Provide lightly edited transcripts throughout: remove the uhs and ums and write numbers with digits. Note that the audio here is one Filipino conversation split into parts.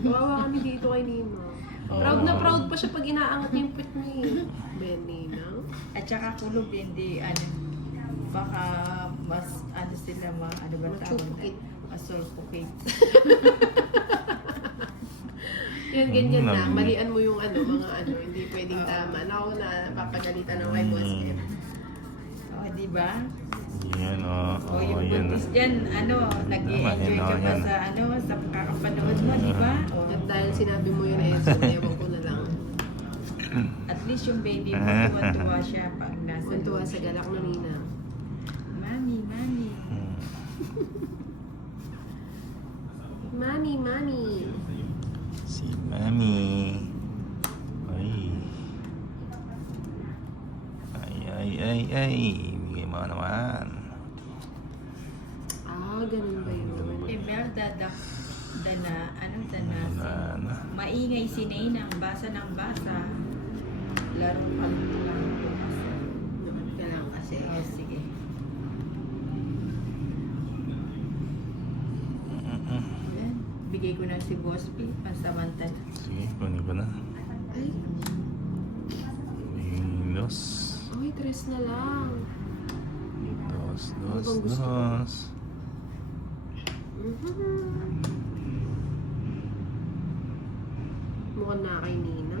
Kawawa kami dito kay Nina. Proud na proud pa siya pag inaangat niya yung put niya eh. Ben, Nina. At saka kulog, hindi, baka mas, sila, ano ba tawag na? Machupukit. Masulpukit. Yan, ganyan na. Malian mo yung mga hindi pwedeng tama. Ako na papagalitan ng kay Boss F. O, di ba? Yan O, yung buntis dyan, nag-i-enjoy ka pa sa kakapanood mo, di ba? O, At dahil sinabi mo yun so ewan ko na lang. at least yung baby mo, tuwa siya pag nasa Kuntuwa loob sa siya. galak ng Nina. Mami, mami. Mami, mami. Si Mami. Ay. Bigay mo naman. Ganun ba yun? Imelda, dana. Wala. Maingay si Nainang, basa ng basa. Laro pa lang bukas. Kailangan kasi. O, sige. Yan. Bigay ko na si Boss P, pansamantala. Sige, kunin ko na. Ay, Dos. ay, 3 na lang. Dos. bang gusto mo? Mukhang na kay Nina.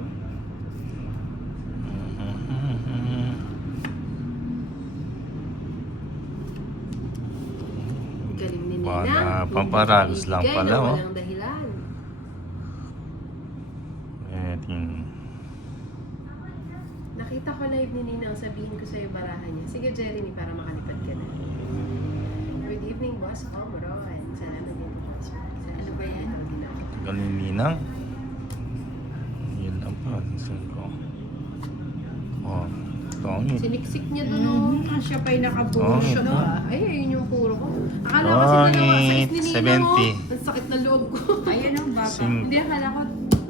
Galing ni Nina. Baka pamparagos lang Bumibigay pala, na oh. walang dahilan. Nakita ko live ni Nina, ang sabihin ko sa'yo barahan niya. Sige, Jeremy, para makalipad ka na. Good evening, boss. Ron. Salamat din, boss. Ano ba yan? Galing ninang. Yan lang pa. Saan ko? Oh, tongi. Siniksik niya doon, oh. Siya pa'y nakabuo Oh, siya, no? Ay, ayun yung puro ko. Akala ko kasi dalawa. Sais ni Nina, 70. oh. Ang sakit na loob ko. Ayan ang baka. Hindi, akala ko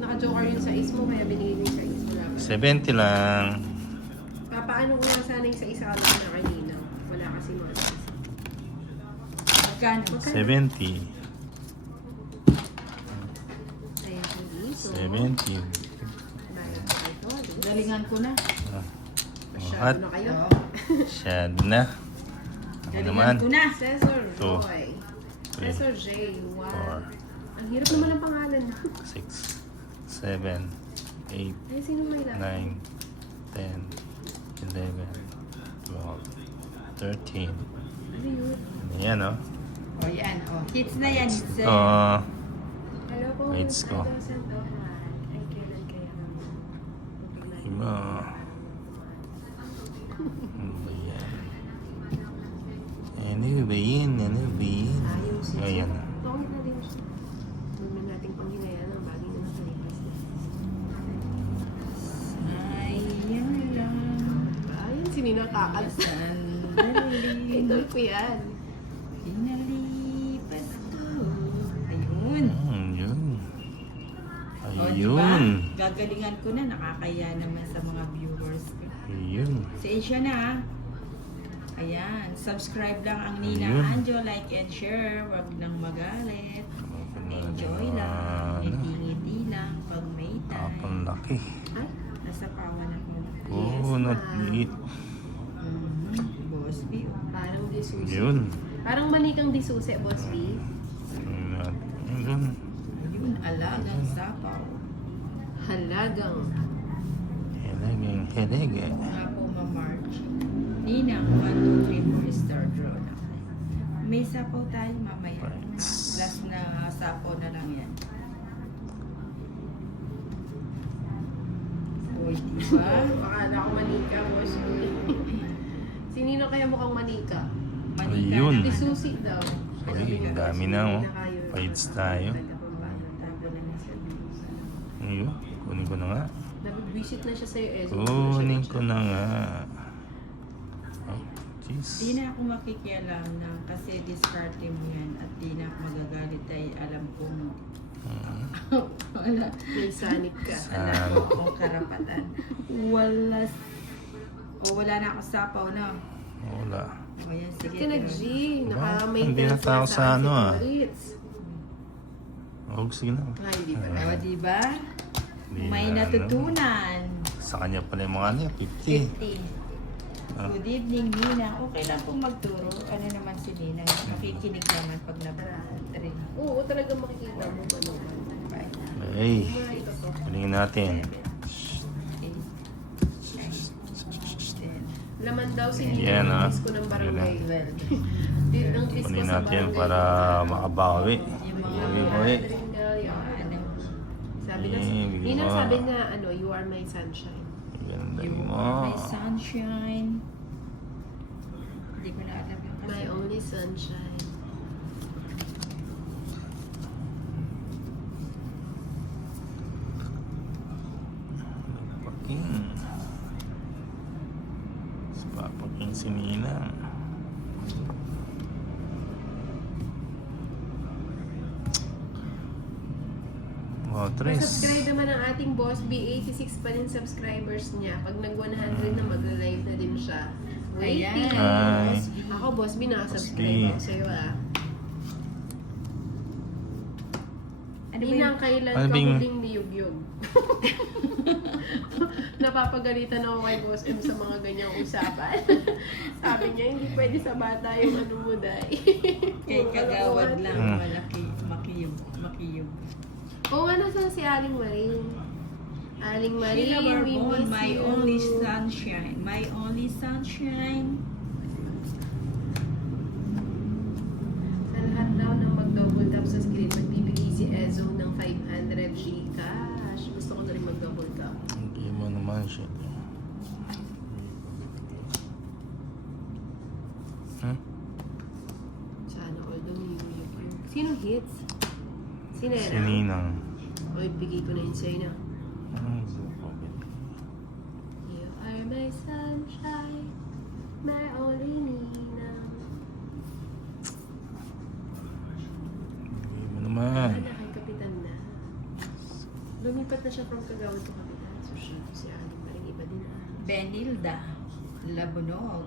naka-joker yung sais mo, kaya binigay ko yung sais mo lang. 70 lang. Papaano ko nga sana yung sais sa kanila na kay Nina. Wala kasi mga sais. Magkano? 70. Ayan po dito. 70. Bayad ko ito. Galingan ko na. Masyado What? na kayo. Shad na. Ako Galingan naman. ko na. Cesar Two. Roy. Three. Cesar J. 4, 1. Ang hirap naman ang pangalan. 6, 7, 8, Ay, sino may lahat? 9, 10, 11, 12, 13. Ano yun? Ayan, oh. O yan, o. Hits na yan. Hits na yan. Oh, Hello po. Mates ko. Idol Sandohan. Ay, kailan kaya naman? iba. Ano ba yan? Ano ba yan? Ano ba yan? Ayos. Ayan. Tawag na din siya. Huwag na nating panghinayaan ang bagay na nakalipas na. Ayan lang. Ayun, sininakakal. Sandali. Idol ko yan. Pinalipas ko. Ayun. Yun. O, Ayun. diba? Gagalingan ko na. Nakakaya naman sa mga viewers ko. Ayun. Pasensya na. Ayan. Subscribe lang ang Nina Ayun. Anjo. Like and share. Huwag nang magalit. Enjoy lang. Ngiti-ngiti lang. Pag may Apang time. laki. Ay, Nasa pawan ako. Oh, not eat. Boss B. parang disusi. Yun. Parang manikang disusi, Boss B. Yun. Yun. Alagang sapaw. Halagang. Helege. Nga po, ma-March. Ninang, 1, 2, 3, 4 star draw na. May sapaw tayo mamaya. Right. Last na sapaw na lang yan. Uy, diba? Akala ko manika, Boss B. Sinino kaya mukhang manika? Manika Ayun. na. Disusi daw. Uy, ang dami na, oh. Fights tayo. Tago na na siya. Ayun. Kunin ko na nga. Nag-visit na siya sa'yo, eh. Kunin ko na nga. Oh, jeez. Di na ako makikialam na kasi discarte mo yan at di na ako magagalit ay alam kong wala. May sanit ka. Alam ko akong karapatan. Wala na ako sapaw na. Wala. O yan, sige. Ba't ka nag-G? Diba? Naka-maintenance Hindi na tao sa si ano, ah. Moritz. Oh, sige na. Ah, hindi pa. O, diba? Hindi May na, natutunan. Sa kanya pala yung mga ano, 50. 50. Ah. Good evening, Nina. Okay lang pong magturo. Ano naman si Nina? Makikinig naman pag nabra-3. Oo, talaga makikita mo ano. Ay, Mga ito to. palingin natin. 8, 9, 10. Laman daw si Yan, Nina. ah. Ng ko ng barangay. Yan, 12. Ng kiss ko Kunin sa natin barangay. para makabawi. Yung mga Bawi-bawi. ano, Sabi na, Bigyan Nina mo. sabi na, ano, you are my sunshine. Ganda you mo. are my sunshine. Hindi ko na alam yung My only sunshine. Paking. Papaking si Nina. Wow, Tres. Subscribe naman ang ating boss B. 86 pa rin subscribers niya. Pag nag 100 na magla-live na din siya. Waiting. Hi. Ako, boss B, nakasubscribe ako Boss B. sa'yo ah. Ano ba Ninang, yung... kailan Ano ka ba yung- huling niyugyug? Napapagalitan ako kay Boss M sa mga ganyang usapan. Sabi niya, hindi pwede sa bata yung ano mo, day. Kay Kagawad lang, Hmm. malaki, makiyog. Oo nga, nasan si Aling Maring? Aling Maring, Sheila we Barbon, miss my you. only sunshine. My only sunshine. Sa lahat daw ng mag-double tap sa screen, magbibigay si Ezo ng 500 Gcash. Gusto ko na rin mag-double tap. Hindi mo naman siya. Hmm? Sana all the music. Sino hits? Si Nena? Si Ninang. O, ibigay ko na yun sa'yo na. Hmm, You are my sunshine, my only Ninang. Hindi mo naman. Wala kay Kapitan na. Lumipat na siya from Kagawad to Kapitan. So, si Aling Maring iba din ah. Benilda Labunog.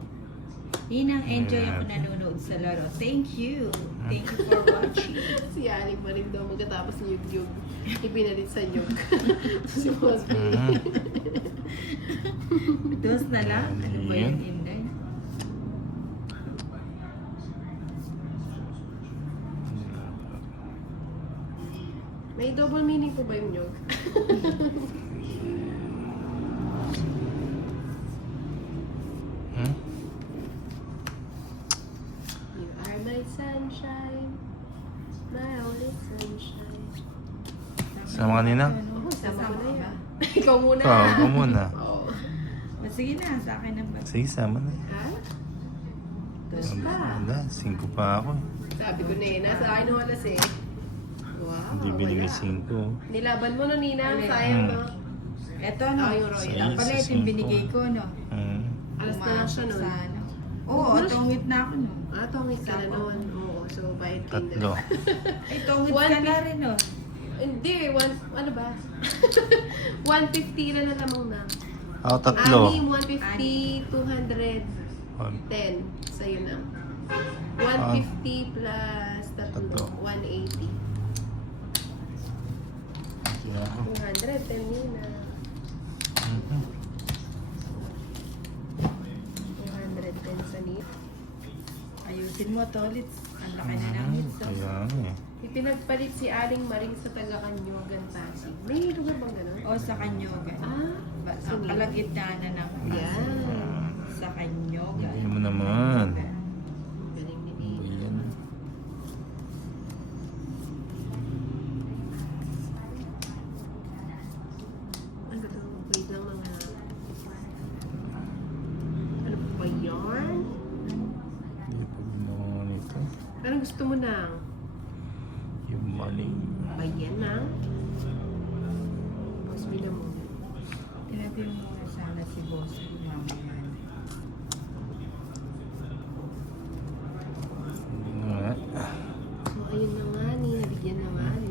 Ninang, enjoy ako nanonood sa laro. Thank you. Thank you for watching. Si Aling Maring daw magkatapos ng yug-yug. Ipinalit sa yug. Si Boss B. Mhm. Dos na lang. Ano ba Yan. yung Inday? May double meaning po ba yung yug? Hmm? You are my sunshine, my only sunshine. Sama ka, Ninang? Oo, sama ko na ka yan. ba? Ikaw muna. Ikaw muna. Oo. O, sige na, sa akin ang bag. Sige, sama na. Ha? Dos pa. Wala, 5 pa ako. Sabi ko na eh, nasa akin ang alas eh. Wow, Hindi binigay wala. 5. Nilaban mo na, Nina. Alin? Sayang Hmm. no. Eto, no? Ah, yung Royal. Yung pala, ito yung binigay ko, no? Hmm. Alas na lang siya Pumasok nun. sa ano. Oo, Alas- tungit na ako, no? Ah, tongit ka na noon. Oo, so bait king Tatlo. Ay, tungit One ka na fif- rin, no? Hindi, ano ba? 150 na lamang na. Ako, tatlo. Anim, 150, 210. One. Sa'yo na. 150 plus tatlo. Tatlo. 180. Sige ako. 210 Nina. Mhm. 210 sa Nina. Ayusin mo, Tolit. Ang laki na ng hits, oh. Kaya nga eh. Ipinagpalit si Aling Maring sa taga-Kanyogan, Pasig. May lugar bang gano'n? O, sa Kanyogan. Ah, Ang kalagitnaan ng yan. sa Kanyogan. Hindi mo naman. Galing ni Nina. Ayan. Ano ba ito? Wait lang mga... Ano pa ba yarn? Hindi pa ginawa nito. Anong gusto mo na? Yung maling. Bayan na? Boss, bila mo. Tinabi mo muna sana si Boss mamaya. Hindi nga. So, ayun na nga ni. Nabigyan na nga ni.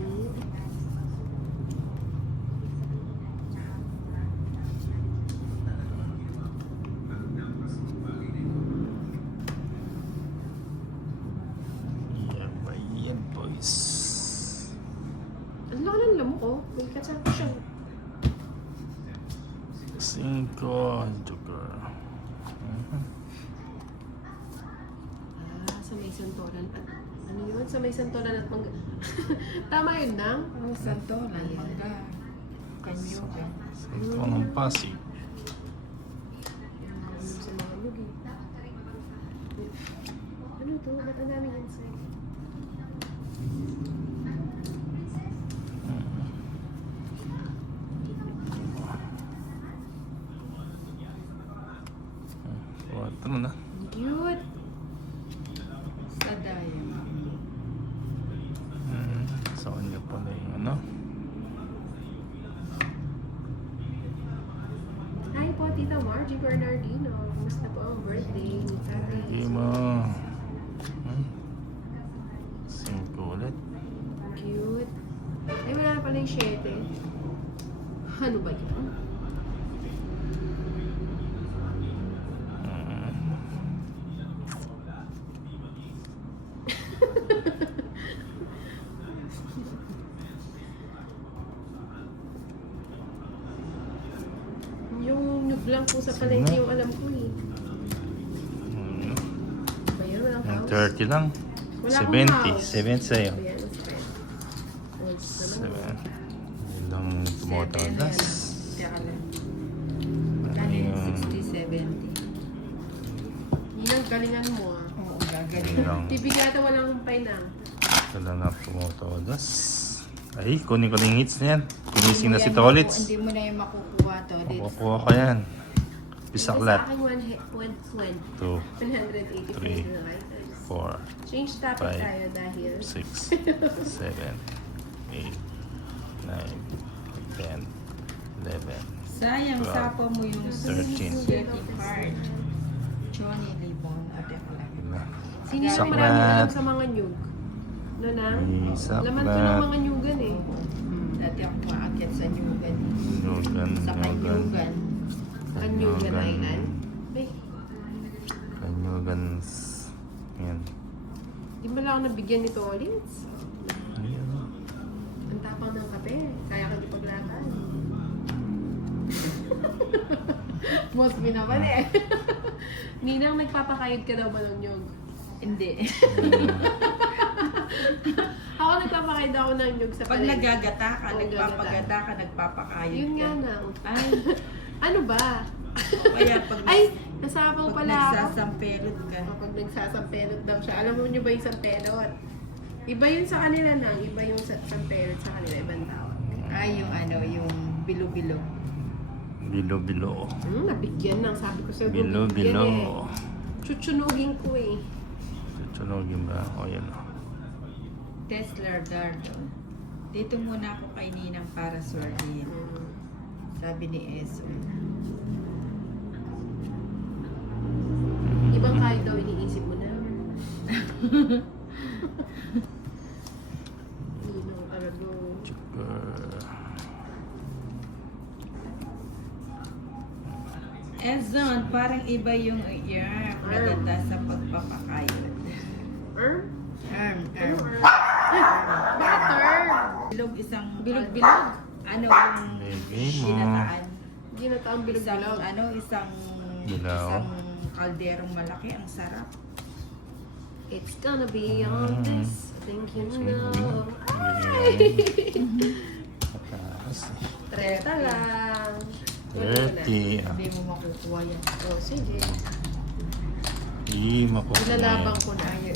Yan ba yan, boys? ang lamok oh. May kasama siya. 5, Joker. Sa may santolan at ano yun? Sa may santolan at mangga. Tama yun nang? Oh, santo, mangga. Kanyo ka. 5 ng Pasig. Sa mga lugi. Ano to? Ba't ang daming insect? Ito na. Cute! Sa dayo. Sa kanya pala yung ano. Hi po, Tita Margie Bernardino. Kumusta po ang birthday ni Tatay? Hindi mo. 5 ulit. Cute. Ay, wala na pala yung 7. Ano ba yun? Yung nyug lang po sa palengke yung alam ko eh. Ba yun? Walang Yung house? 30 lang. Wala akong 70. house. 70 sa'yo. Ba yan? Once naman. 7. Yun lang tumotodas. Teka lang. Ano Ano yung yung 60, 70? Yun ang galingan mo ah. Oo, gagaling. yun lang. Bibigata walang humpay na. Ito lang na tumotodas. Ay, kunin ko na yung hits na yan. Kunising na si Tolitz. Hindi mo na yung makukuha, Tolitz. Makukuha ko yan. Pisaklat. Sa akin 180 2, 180 Three. na writers. 4, Change topic Five. tayo dahil 6, 7, 8, 9, 10, 11. Sayang, 12, sapa mo yung 13. dirty part. Johnny Libon. O, teka lang. Yun na. sino yung Saklat. maraming alam sa mga nyug? No na? Saklat. Laman ko ng mga nyugan eh. Dati ako maakyat sa Nyugan. Nyugan, Sa Kanyugan. Kanyugan Island. May, Kanyugan. Yan. di ba lang ako nabigyan ni Tolitz? Ayan. Ang tapang ng kape. Kaya ka di paglatan. Boss mo naman eh. Ninang, nagpapakayod ka daw ba ng nyug? Hindi. Ako nagpapakayod ako ng nyug sa Pag palengke. nagagata ka, Oo, nagpapagata ka, nagpapakayod Yun ka. nga na. Ay, Ano ba? o kaya pag, Ay, nasapaw pag pala ako. nagsasampelot ka. Kapag nagsasampelot daw siya. Alam mo niyo ba yung sampelot? Iba yun sa kanila na. Iba yung sampelot sa kanila. Ibang tawag. Ay, yung ano, yung bilo-bilo. Bilo-bilo. Nabigyan ng sabi ko sa'yo. Bilo-bilo. Chuchunugin ko eh. Tutsunogin ba? O yan o. Tesla Dardo. Dito muna ako kay Ninang para swerdihin. Sabi ni Eso. Ibang kayo daw iniisip mo na. Ninong talago. Ezon, parang iba yung maganda sa pagpapakayod. Arm? Arm. Ano arm? Better! Bilog isang... Bilog-bilog. Ano yung Baby mo. ginataan? Ginataang Isang, bilog-bilog. ano, isang... Dilaw. Isang kalderong malaki. Ang sarap. It's gonna be on this. I think you know. Mataas. Treta lang. 30. Hindi mo makukuha yan. Oh, sige. Hindi makukuha. Ilalabang ko na. Ayaw